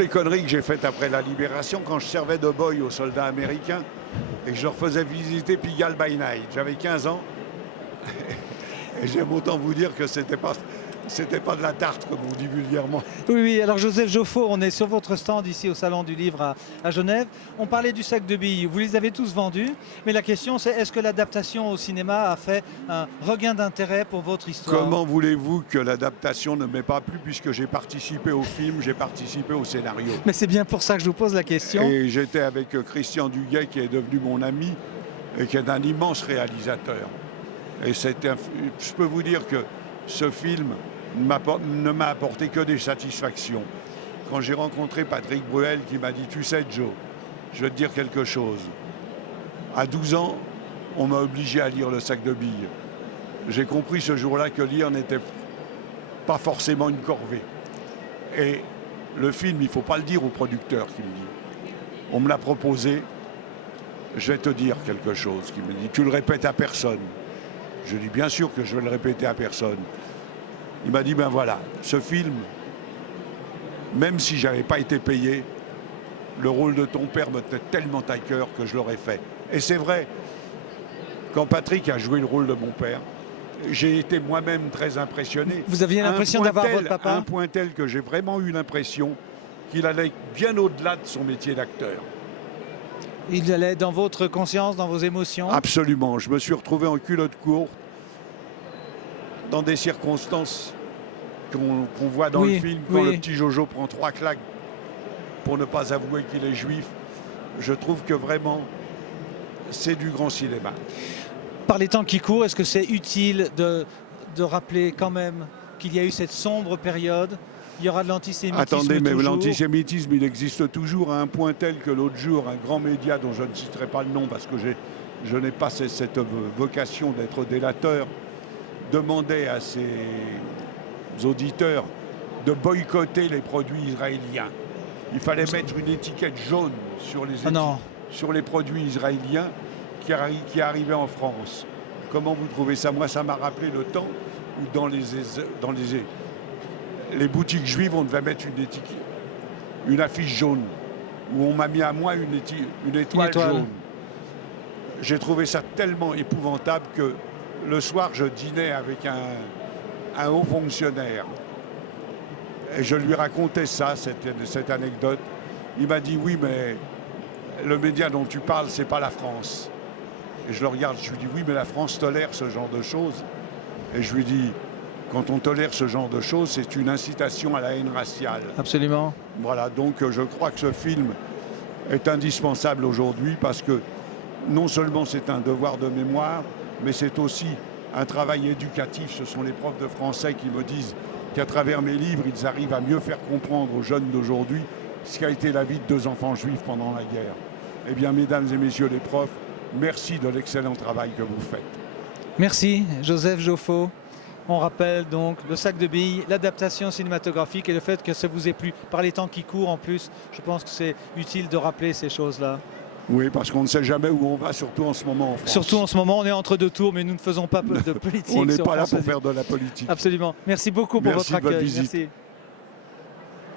les conneries que j'ai faites après la Libération, quand je servais de boy aux soldats américains et que je leur faisais visiter Pigalle by Night. J'avais 15 ans et j'aime autant vous dire que c'était pas de la tarte, comme on dit vulgairement. Oui, oui, alors Joseph Joffo, on est sur votre stand ici au Salon du Livre à Genève. On parlait du sac de billes, vous les avez tous vendus, mais la question c'est est-ce que l'adaptation au cinéma a fait un regain d'intérêt pour votre histoire? Comment voulez-vous que l'adaptation ne m'ait pas plu, puisque j'ai participé au film, j'ai participé au scénario. Mais c'est bien pour ça que je vous pose la question. Et j'étais avec Christian Duguay, qui est devenu mon ami et qui est un immense réalisateur. Et je peux vous dire que ce film ne m'a apporté que des satisfactions. Quand j'ai rencontré Patrick Bruel qui m'a dit « Tu sais Joe, je vais te dire quelque chose. À 12 ans, on m'a obligé à lire Le sac de billes. J'ai compris ce jour-là que lire n'était pas forcément une corvée. Et le film, il ne faut pas le dire au producteur qui me dit. On me l'a proposé, je vais te dire quelque chose. Qui me dit, tu le répètes à personne. Je dis, bien sûr que je vais le répéter à personne. Il m'a dit, ben voilà, ce film, même si je n'avais pas été payé, le rôle de ton père me tenait tellement à cœur que je l'aurais fait. Et c'est vrai, quand Patrick a joué le rôle de mon père, j'ai été moi-même très impressionné. Vous aviez l'impression d'avoir votre papa? À un point tel que j'ai vraiment eu l'impression qu'il allait bien au-delà de son métier d'acteur. Il allait dans votre conscience, dans vos émotions? Absolument. Je me suis retrouvé en culotte courte, dans des circonstances qu'on voit dans le film, quand le petit Jojo prend 3 claques pour ne pas avouer qu'il est juif. Je trouve que vraiment, c'est du grand cinéma. Par les temps qui courent, est-ce que c'est utile de rappeler quand même qu'il y a eu cette sombre période? Il y aura de l'antisémitisme. Attendez, mais toujours. L'antisémitisme, il existe toujours, à un point tel que l'autre jour, un grand média dont je ne citerai pas le nom parce que je n'ai pas cette vocation d'être délateur, demandait à ses auditeurs de boycotter les produits israéliens. Il fallait mettre une étiquette jaune sur les produits israéliens qui arrivaient en France. Comment vous trouvez ça? Moi, ça m'a rappelé le temps où dans les boutiques juives, on devait mettre une affiche jaune, où on m'a mis à moi une étoile jaune. J'ai trouvé ça tellement épouvantable que le soir, je dînais avec un haut fonctionnaire. Et je lui racontais ça, cette anecdote. Il m'a dit, oui, mais le média dont tu parles, c'est pas la France. Et je le regarde, je lui dis, oui, mais la France tolère ce genre de choses. Et je lui dis, quand on tolère ce genre de choses, c'est une incitation à la haine raciale. Absolument. Voilà, donc je crois que ce film est indispensable aujourd'hui parce que non seulement c'est un devoir de mémoire, mais c'est aussi un travail éducatif. Ce sont les profs de français qui me disent qu'à travers mes livres, ils arrivent à mieux faire comprendre aux jeunes d'aujourd'hui ce qu'a été la vie de 2 enfants juifs pendant la guerre. Eh bien, mesdames et messieurs les profs, merci de l'excellent travail que vous faites. Merci, Joseph Joffo. On rappelle donc Le sac de billes, l'adaptation cinématographique et le fait que ça vous ait plu par les temps qui courent en plus. Je pense que c'est utile de rappeler ces choses-là. Oui, parce qu'on ne sait jamais où on va, surtout en ce moment en France. Surtout en ce moment, on est entre 2 tours, mais nous ne faisons pas de politique. On n'est pas là pour faire de la politique. Absolument. Merci beaucoup pour votre accueil. Merci.